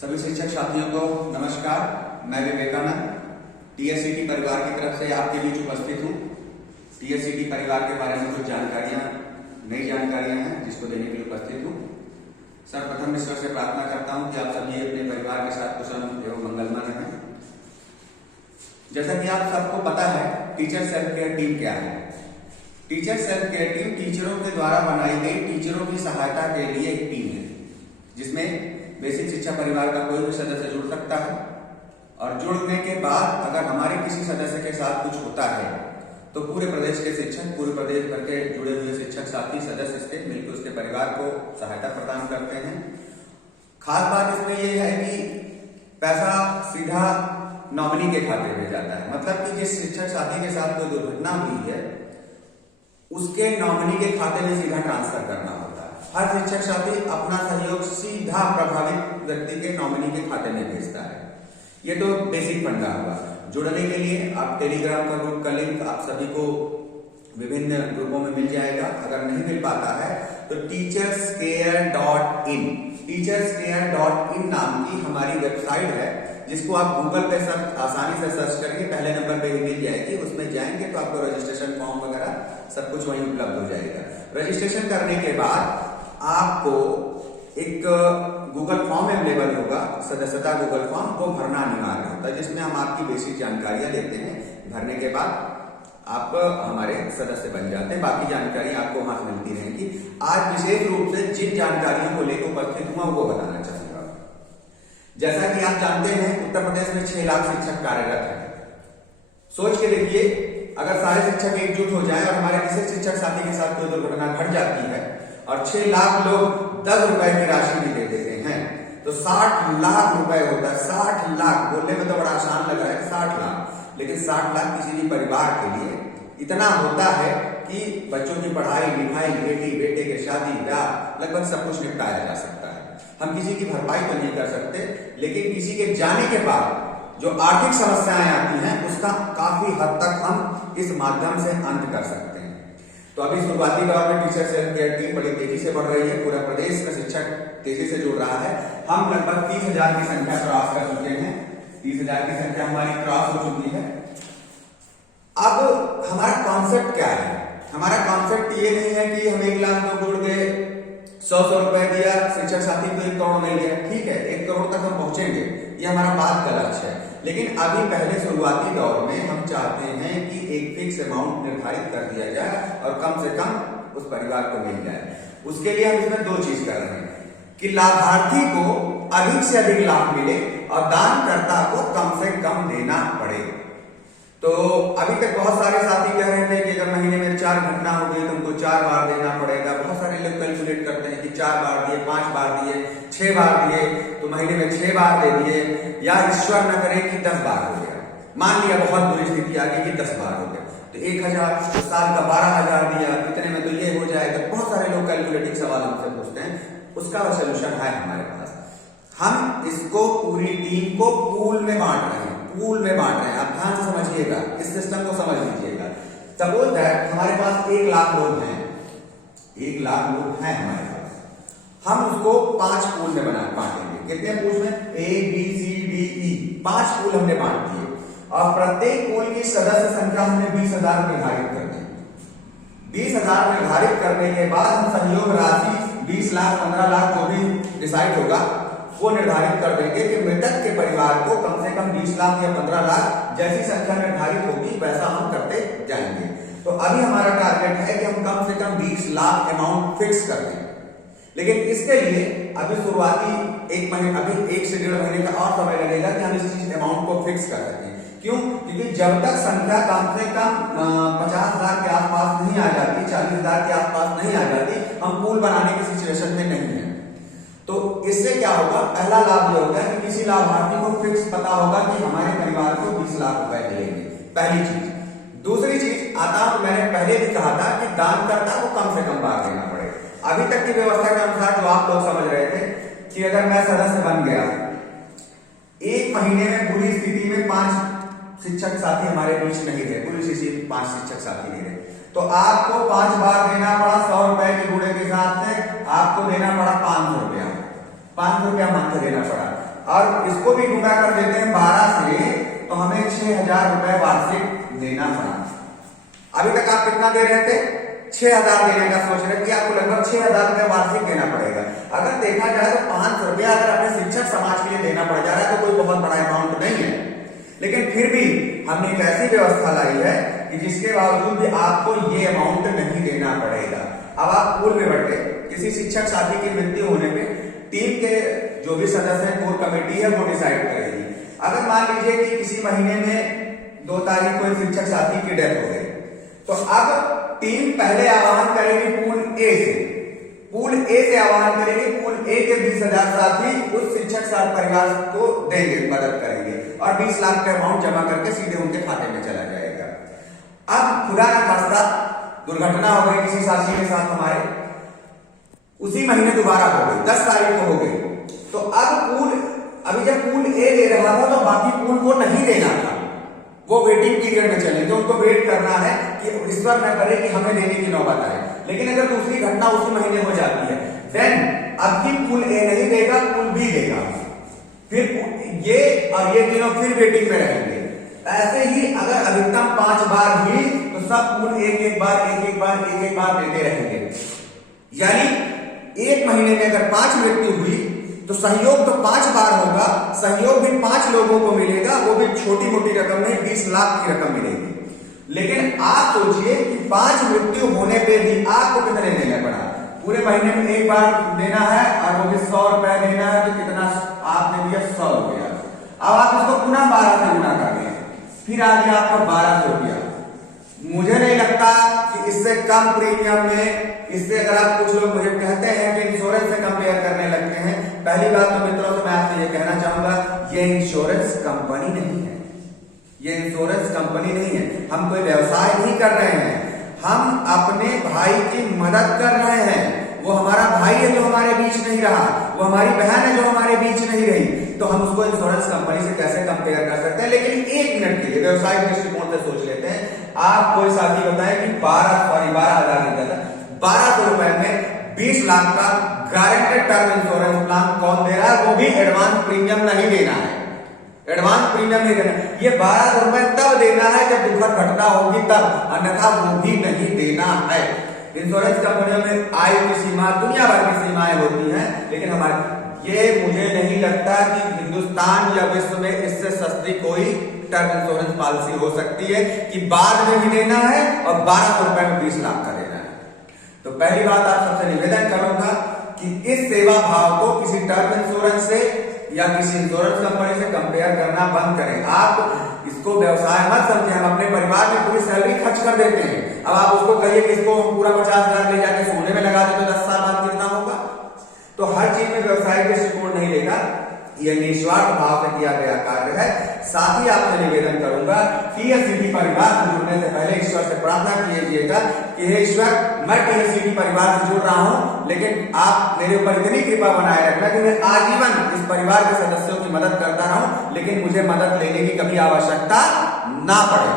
सभी शिक्षक साथियों को नमस्कार। मैं विवेकानंद टीएससीटी परिवार की तरफ से आपके बीच उपस्थित हूँ। टीएससीटी परिवार के बारे में कुछ नई जानकारियां हैं जिसको देने के लिए उपस्थित हूँ। सर्वप्रथम ईश्वर से प्रार्थना करता हूँ कि आप सभी अपने परिवार के साथ कुशल एवं मंगलमय रहें। जैसा कि आप सबको पता है, टीचर सेल्फ केयर टीम क्या है। टीचर सेल्फ केयर टीम टीचरों के द्वारा बनाई गई टीचरों की सहायता के लिए एक टीम है, जिसमें बेसिक शिक्षा परिवार का कोई भी सदस्य जुड़ सकता है। और जुड़ने के बाद अगर हमारे किसी सदस्य के साथ कुछ होता है तो पूरे प्रदेश के शिक्षक, पूरे प्रदेश भर के जुड़े हुए शिक्षक साथी सदस्य इसके मिलकर उसके परिवार को सहायता प्रदान करते हैं। खास बात इसमें यह है कि पैसा सीधा नॉमिनी के खाते में जाता है। मतलब कि जिस शिक्षक साथी के साथ कोई दुर्घटना हुई है उसके नॉमिनी के खाते में सीधा ट्रांसफर करना होता है। हर शिक्षक साथी अपना सहयोग सीधा प्रभावित व्यक्ति के नॉमिनी के खाते में भेजता है। ये तो बेसिक फंडा हुआ। जुड़ने के लिए आप टेलीग्राम का ग्रुप का लिंक आप सभी को विभिन्न ग्रुपों में मिल जाएगा। अगर नहीं मिल पाता है तो teacherscare.in teacherscare.in नाम की हमारी वेबसाइट है, जिसको आप गूगल पे आसानी से सर्च करेंगे, पहले नंबर पे ही मिल जाएगी। उसमें जाएंगे तो आपको रजिस्ट्रेशन फॉर्म वगैरह सब कुछ वहीं उपलब्ध हो जाएगा। रजिस्ट्रेशन करने के बाद आपको एक गूगल फॉर्म अवेलेबल होगा, सदस्यता गूगल फॉर्म, वो भरना अनिवार्य होता है, जिसमें हम आपकी बेसिक जानकारियां लेते हैं। भरने के बाद आप हमारे सदस्य बन जाते हैं। बाकी जानकारी आपको वहां से मिलती रहेगी। आज विशेष रूप से जिन जानकारियों को लेकर उपस्थित हुआ वो बताना चाहूंगा। जैसा कि आप जानते हैं, उत्तर प्रदेश में 6 लाख शिक्षक कार्यरत हैं। सोच के देखिए, अगर सारे शिक्षक एकजुट हो जाएं और हमारे किसी शिक्षक साथी के साथ कोई दुर्घटना घट जाती है और 6 लाख लोग 10 रुपए की राशि भी दे देते हैं तो 60 लाख रुपए होता है। 60 लाख बोलने में तो बड़ा आसान लग रहा है, 60 लाख, लेकिन 60 लाख किसी भी परिवार के लिए इतना होता है कि बच्चों की पढ़ाई लिखाई, बेटी बेटे के शादी ब्याह लगभग सब कुछ निपटाया जा सकता है। हम किसी की भरपाई तो नहीं कर सकते, लेकिन किसी के जाने के बाद जो आर्थिक समस्याएं आती हैं उसका काफी हद तक हम इस माध्यम से अंत कर सकते हैं। तो अभी शुरुआती दौर में टीचर सेल्फ केयर टीम बड़ी तेजी से बढ़ रही है। पूरा प्रदेश का शिक्षक तेजी से जुड़ रहा है। हम लगभग 30,000 की संख्या क्रॉस कर चुके हैं। 30,000 की संख्या हमारी क्रॉस हो चुकी है। अब हमारा कॉन्सेप्ट क्या है? हमारा कॉन्सेप्ट ये नहीं है कि हम 1 लाख लोग जुड़ गए, 100 रुपए दिया, शिक्षक साथी को 1 करोड़ मिल गया। ठीक है, 1 करोड़ तक हम पहुंचेंगे, ये हमारा बात का लक्ष्य है। लेकिन अभी पहले शुरुआती दौर में हम चाहते हैं कि एक फिक्स अमाउंट निर्धारित कर दिया जाए और कम से कम उस परिवार को मिल जाए। उसके लिए हम इसमें 2 चीज कर रहे हैं कि लाभार्थी को अधिक से अधिक लाभ मिले और दानकर्ता को कम से कम देना पड़े। तो अभी तक बहुत सारे साथी कह रहे थे कि अगर महीने में 4 घटना हो गई तो उनको 4 बार देना पड़ेगा। बहुत सारे लोग कैलकुलेट करते हैं कि 4 बार दिए, 5 बार दिए, 6 बार दिए तो महीने में 6 बार दे दिए, या ईश्वर न करे कि 10 बार हो गया। मान लिया बहुत बुरी स्थिति आ गई कि 10 बार हो गया तो 1,000, तो साल का 12,000 दिया, कितने में तो ये हो जाएगा। बहुत सारे लोग कैलकुलेटिंग सवाल हमसे पूछते हैं, उसका सोल्यूशन है हमारे पास। हम इसको पूरी टीम को पूल में बांट रहे हैं। पूल में बांट रहे हैं, आप ध्यान से समझिएगा, इस सिस्टम को समझ लीजिएगा। सपोज दैट हमारे पास 1 लाख लोग हैं, 1 लाख लोग हैं हमारे पास। हम उसको 5 पूल में बांटेंगे। कितने पूल में? A, B, C, D, E, 5 pool हमने बांट दिए और प्रत्येक पूल की सदस्य संख्या हमने 20,000 निर्धारित कर दी। 20,000 निर्धारित करने के बाद हम सहयोग राशि 20 लाख 15 लाख जो भी डिसाइड होगा वो निर्धारित कर देंगे कि मृतक के परिवार को कम से कम 20 लाख या 15 लाख जैसी संख्या निर्धारित होगी वैसा हम करते जाएंगे। तो अभी हमारा टारगेट है कि हम कम से कम 20 लाख अमाउंट फिक्स कर दें। लेकिन इसके लिए अभी शुरुआती 1 महीने, अभी 1 से 1.5 महीने का और समय लगेगा कि हम इस चीज अमाउंट को फिक्स कर सकें। क्यों? क्योंकि जब तक संख्या कम से कम 50,000 के आसपास नहीं आ जाती, 40,000 के आसपास नहीं आ जाती, हम पूल बनाने की सिचुएशन में नहीं है। तो इससे क्या होगा? पहला लाभ ये होगा कि किसी लाभार्थी को फिक्स पता होगा कि हमारे परिवार को 20 लाख रुपए मिलेंगे। पहली चीज। दूसरी चीज आता, मैंने पहले भी कहा था कि दानकर्ता को कम से कम बार देना पड़े। अभी तक की व्यवस्था के अनुसार जो आप लोग समझ रहे थे कि अगर मैं सदस्य बन गया, 1 महीने में बुरी स्थिति में 5 शिक्षक साथी हमारे बीच नहीं रहे, बुरी स्थिति में 5 शिक्षक साथी नहीं रहे, तो आपको 5 बार देना पड़ा। 100 रुपए के गुड़े के साथ से आपको देना पड़ा 500 रुपया, 500 रुपया मंथ देना पड़ा। और इसको भी गुणा कर देते हैं 12 से, तो हमें 6,000 रुपए वार्षिक देना पड़ा। अभी तक आप कितना दे रहे थे? 6,000 देने का सोच रहे कि आपको लगभग 6,000 रुपए वार्षिक देना पड़ेगा। अगर देखा जाए तो 500 रुपया अगर अपने शिक्षक समाज के लिए देना पड़ जा रहा है तो कोई बहुत बड़ा अमाउंट नहीं है, लेकिन फिर भी हमने एक ऐसी व्यवस्था लाई है कि जिसके बावजूद भी आपको ये अमाउंट नहीं देना पड़ेगा। अब आप पूल में बैठे, किसी शिक्षक साथी की मृत्यु होने पे टीम के जो भी सदस्य है, कोर कमेटी है, वो डिसाइड करेगी। अगर मान लीजिए कि किसी महीने में 2 तारीख को शिक्षक साथी की डेथ हो गई, तो अब टीम पहले आह्वान करेगी पूल ए से, पूल ए से आह्वान करेगी, पूल ए के 20,000 साथी उस शिक्षक साथ परिवार को देंगे, मदद करेंगे और 20 लाख का अमाउंट जमा करके सीधे उनके खाते में चला जाएगा। अब खुदा न खास्ता दुर्घटना हो गई किसी साथी के साथ हमारे, उसी महीने दोबारा हो गई, 10 तारीख को हो गई, तो अब पूल, अभी जब पूल ए दे रहा था तो बाकी पूल को नहीं देना था, वो वेटिंग पीरियड में चले, तो उनको वेट करना है कि ईश्वर न करे कि हमें देने की नौबत आए। लेकिन अगर दूसरी घटना उसी महीने हो जाती है, देन अब की पूल ए नहीं देगा, पूल बी देगा, फिर ये और ये तीनों फिर वेटिंग में रहेंगे। ऐसे ही अगर अधिकतम 5 बार हुई तो सब पूल एक बार देते रहेंगे। यानी एक महीने में अगर 5 मृत्यु हुई तो सहयोग तो 5 बार होगा, सहयोग भी 5 लोगों को मिलेगा, वो भी छोटी मोटी रकम नहीं, 20 लाख की रकम मिलेगी। लेकिन आप सोचिए कि 5 मृत्यु होने पे भी आपको कितने देना पड़ा? पूरे महीने में एक बार देना है और वो भी 100 रुपए देना है, तो कितना आपने दिया? 100 रुपया। अब आप इसको पुनः 12 से गुना कर दें, फिर आ गया आपका 1200 रुपया। मुझे नहीं लगता कि इससे कम प्रीमियम में, इससे अगर आप कुछ लोग मुझे कहते हैं कि इंश्योरेंस से कंपेयर करने लगते हैं, पहली बात तो मित्रों से मैं आपसे ये कहना चाहूंगा, ये इंश्योरेंस कंपनी नहीं है, ये इंश्योरेंस कंपनी नहीं है। हम कोई व्यवसाय नहीं कर रहे हैं, हम अपने भाई की मदद कर रहे हैं। वो हमारा भाई है जो हमारे बीच नहीं रहा, वो हमारी बहन है जो हमारे बीच नहीं रही, तो हम उसको इंश्योरेंस कंपनी से कैसे कंपेयर कर सकते हैं? लेकिन 1 मिनट के लिए व्यवसायिक दृष्टिकोण से सोच लेते हैं। आप कोई साथी बताएं कि 12,000 रुपया था, 1200 रुपए में 20 लाख का गारंटेड टर्म इंश्योरेंस प्लान कौन दे रहा है? वो भी एडवांस प्रीमियम नहीं देना है, एडवांस प्रीमियम नहीं देना। ये 1200 रुपए तब देना है जब दुखद घटना होगी तब, अन्यथा वो भी नहीं देना है। इंश्योरेंस कंपनियों में आयु की सीमा, दुनिया भर की सीमाएं होती हैं, लेकिन हमारे ये मुझे नहीं लगता कि हिंदुस्तान या विश्व में इससे सस्ती कोई टर्म इंश्योरेंस पॉलिसी हो सकती है कि बाद में भी देना है और 1200 रुपए में 20 लाख का देना है। तो पहली बात आप सबसे निवेदन करूंगा कि इस सेवा भाव को किसी टर्म इंश्योरेंस से या किसी इंश्योरेंस कंपनी से कंपेयर करना बंद करें। आप इसको व्यवसाय मत समझें। हम अपने परिवार में पूरी सैलरी खर्च कर देते हैं, अब आप उसको कहिए कि इसको पूरा 50,000 ले जाके सोने में लगा दे तो 10 साल बाद कितना होगा? तो हर चीज में व्यवसायिक दृष्टिकोण नहीं लेगा, यह निस्वार्थ भाव से किया गया कार्य है। साथ ही आपसे निवेदन करूंगा कि टीएससीटी परिवार से जुड़ने से पहले ईश्वर से प्रार्थना कीजिएगा कि हे ईश्वर, मैं टीएससीटी परिवार से जुड़ रहा हूं, लेकिन आप मेरे ऊपर इतनी कृपा बनाए रखना कि मैं आजीवन इस परिवार के सदस्यों की मदद करता रहूं, लेकिन मुझे मदद लेने की कभी आवश्यकता ना पड़े।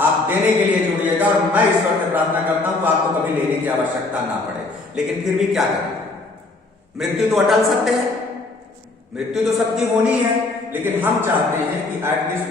आप देने के लिए जुड़िएगा और मैं ईश्वर से प्रार्थना करता हूं तो आपको कभी लेने की आवश्यकता ना पड़े। लेकिन फिर भी क्या करें? मृत्यु तो अटल सत्य है, मृत्यु तो सबकी होनी है, लेकिन हम चाहते हैं कि एटलीस्ट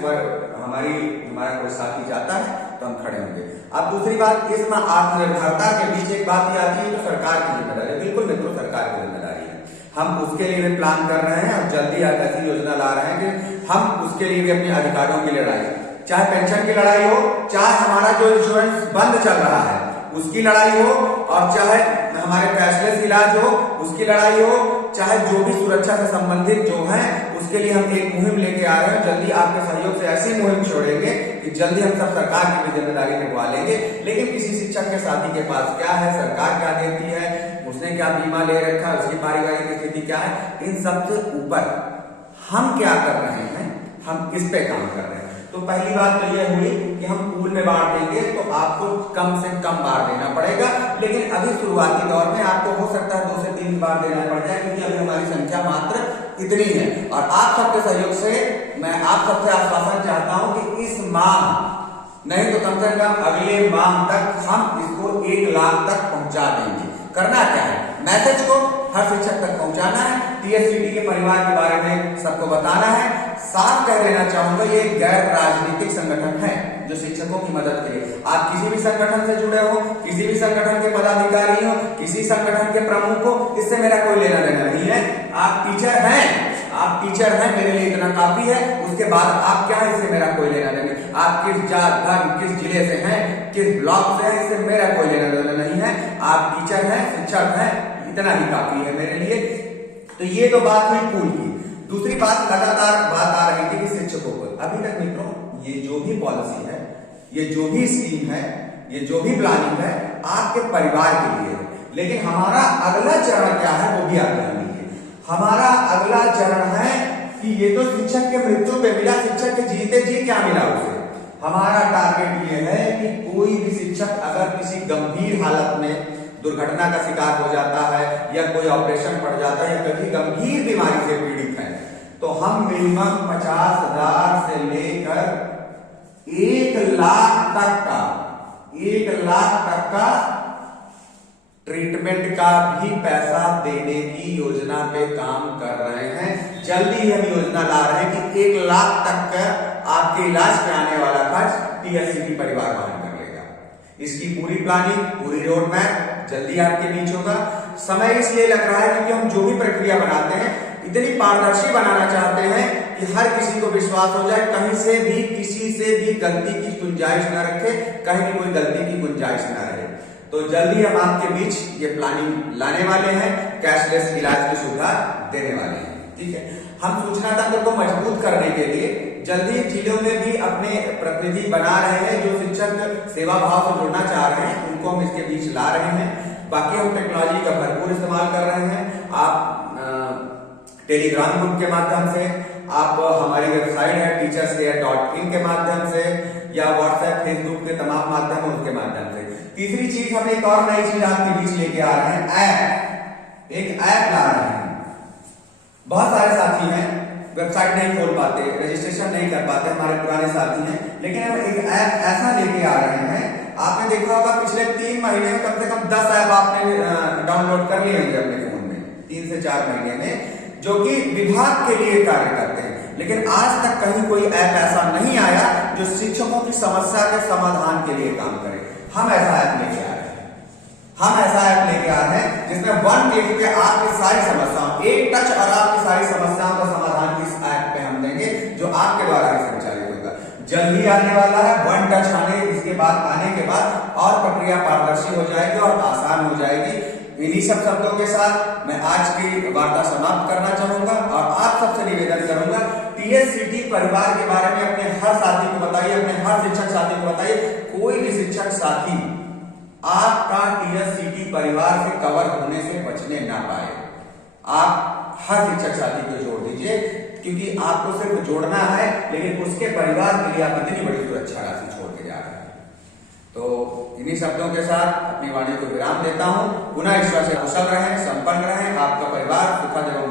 हमारा कोई साथी जाता है तो हम खड़े होंगे। अब दूसरी बात, इसमें आत्मनिर्भरता के बीच एक बात ये आती है तो सरकार की जिम्मेदारी है। बिल्कुल मित्रों, सरकार की जिम्मेदारी है। हम उसके लिए भी प्लान कर रहे हैं और जल्दी आप ऐसी योजना ला रहे हैं कि हम उसके लिए भी अपने अधिकारियों की लड़ाई, चाहे पेंशन की लड़ाई हो, चाहे हमारा जो इंश्योरेंस बंद चल रहा है उसकी लड़ाई हो, और चाहे हमारे कैशलेस इलाज हो उसकी लड़ाई हो, चाहे जो भी सुरक्षा से संबंधित जो है उसके लिए हम एक मुहिम लेके आ रहे हैं। जल्दी आपके सहयोग से ऐसी मुहिम छोड़ेंगे कि जल्दी हम सब सरकार की भी जिम्मेदारी निभा लेंगे। लेकिन किसी शिक्षक के साथी के पास क्या है, सरकार क्या देती है, उसने क्या बीमा ले रखा है, उसकी पारिवारिक स्थिति क्या है, इन सबसे ऊपर हम क्या कर रहे हैं, हम किस पे काम कर रहे हैं। तो पहली बात तो यह हुई कि हम पूल में बांट देंगे तो आपको कम से कम बार देना पड़ेगा, लेकिन अभी शुरुआती दौर में आपको हो सकता है 2 से 3 बार देना पड़ जाए, क्योंकि अभी हमारी संख्या मात्र इतनी है। और आप सबके सहयोग से मैं आप सबसे आश्वासन चाहता हूं कि इस माह नहीं तो कम से कम अगले माह तक हम इसको 1 लाख तक पहुंचा देंगे। करना क्या है, मैसेज को हर शिक्षक तक पहुंचाना है, टीएससीटी के परिवार के बारे में सबको बताना है। साफ कह देना चाहूंगा ये गैर राजनीतिक संगठन है जो शिक्षकों की मदद करे। आप किसी भी संगठन से जुड़े हो, किसी भी संगठन के पदाधिकारी हो, किसी संगठन के प्रमुख हो, इससे मेरा कोई लेना देना नहीं है। आप टीचर हैं, आप टीचर हैं, मेरे लिए इतना काफी है। उसके बाद आप क्या है, इससे मेरा कोई लेना देना। आप किस जात धर्म किस जिले से हैं, किस ब्लॉक से हैं, इससे मेरा कोई लेना देना नहीं है। आप टीचर हैं, शिक्षक हैं, इतना ही काफी है मेरे लिए। तो ये तो बात हुई पूल की। दूसरी बात लगातार बात आ रही थी कि शिक्षकों पर, अभी तक मित्रों ये जो भी पॉलिसी है, ये जो भी स्कीम है, ये जो भी प्लानिंग है आपके परिवार के लिए है। लेकिन हमारा अगला चरण क्या है वो भी आप जान लीजिए। हमारा अगला चरण है कि ये तो शिक्षक के मृत्यु पे मिला, शिक्षक के जीते जी क्या मिला उसे। हमारा टारगेट ये है कि कोई भी शिक्षक अगर किसी गंभीर हालत में दुर्घटना का शिकार हो जाता है या कोई ऑपरेशन पड़ जाता है या कभी गंभीर बीमारी से पीड़ित है, तो हम मिनिमम 50,000 से लेकर 1,00,000 तक का ट्रीटमेंट का भी पैसा देने की योजना पे काम कर रहे हैं। जल्दी ही हम योजना ला रहे हैं कि 1,00,000 तक का आपके इलाज पे आने वाला खर्च टीएससीटी परिवार वहन कर लेगा। इसकी पूरी प्लानिंग, पूरी रोड मैप जल्दी आपके बीच होगा। समय इसलिए लग रहा है क्योंकि हम जो भी प्रक्रिया बनाते हैं इतनी पारदर्शी बनाना चाहते हैं कि हर किसी को विश्वास हो जाए, कहीं से भी किसी से भी गलती की गुंजाइश न रखे, कहीं भी कोई गलती की गुंजाइश न रहे। तो जल्दी हम आपके बीच ये प्लानिंग लाने वाले हैं, कैशलेस इलाज की सुविधा देने वाले हैं। ठीक है, हम सूचना तंत्र को मजबूत करने के लिए जल्दी जिलों में भी अपने प्रतिनिधि बना रहे हैं। जो शिक्षक सेवा भाव से जुड़ना चाह रहे हैं उनको हम इसके बीच ला रहे हैं। बाकी हम टेक्नोलॉजी का भरपूर इस्तेमाल कर रहे हैं। आप टेलीग्राम ग्रुप के माध्यम से, आप हमारी वेबसाइट है teacherscare.in के माध्यम से, या व्हाट्सएप फेसबुक के तमाम माध्यम उसके माध्यम से। तीसरी चीज हम एक और नई चीज आपके बीच लेके आ रहे हैं, ऐप। एक ऐप ला रहे हैं। बहुत सारे साथी हैं वेबसाइट नहीं खोल पाते, रजिस्ट्रेशन नहीं कर पाते, हमारे पुराने साथी हैं, लेकिन हम एक ऐप ऐसा लेके आ रहे हैं। आपने देखा होगा पिछले 3 महीने में कम से कम 10 ऐप आपने डाउनलोड कर लिए होंगे अपने फोन में, 3 से 4 महीने में, जो कि विभाग के लिए कार्य करते हैं। लेकिन आज तक कहीं कोई ऐप ऐसा नहीं आया जो शिक्षकों की समस्या के समाधान के लिए काम करे। हम ऐसा ऐप लेके आ रहे हैं। हम ऐसा ऐप लेके आ रहे हैं जिसमें 1 क्लिक पे आपकी सारी समस्याओं, एक टच और आपकी सारी समस्याओं का समाधान इस ऐप पे हम देंगे, जो आपके द्वारा ही संचालित होगा। जल्दी आने वाला है। 1 टच आने के बाद और प्रक्रिया पारदर्शी हो जाएगी और आसान हो जाएगी। इन्हीं सब शब्दों के साथ मैं आज की वार्ता समाप्त करना चाहूंगा और आप सबसे निवेदन करूंगा, टीएससीटी परिवार के बारे में अपने हर साथी को बताइए, अपने हर शिक्षक साथी को बताइए। कोई भी शिक्षक साथी आपका टीएससीटी परिवार से कवर होने से बचने ना पाए। आप हर शिक्षक साथी को जोड़ दीजिए, क्योंकि आपको सिर्फ जोड़ना है, लेकिन उसके परिवार के लिए आप इतनी बड़ी सुरक्षा राशि छोड़ के जा रहे हैं। तो इन्हीं शब्दों के साथ अपनी वाणी को विराम देता हूं। पुनः ईश्वर से कुशल रहें, संपन्न रहें, आपका परिवार सुखद एवं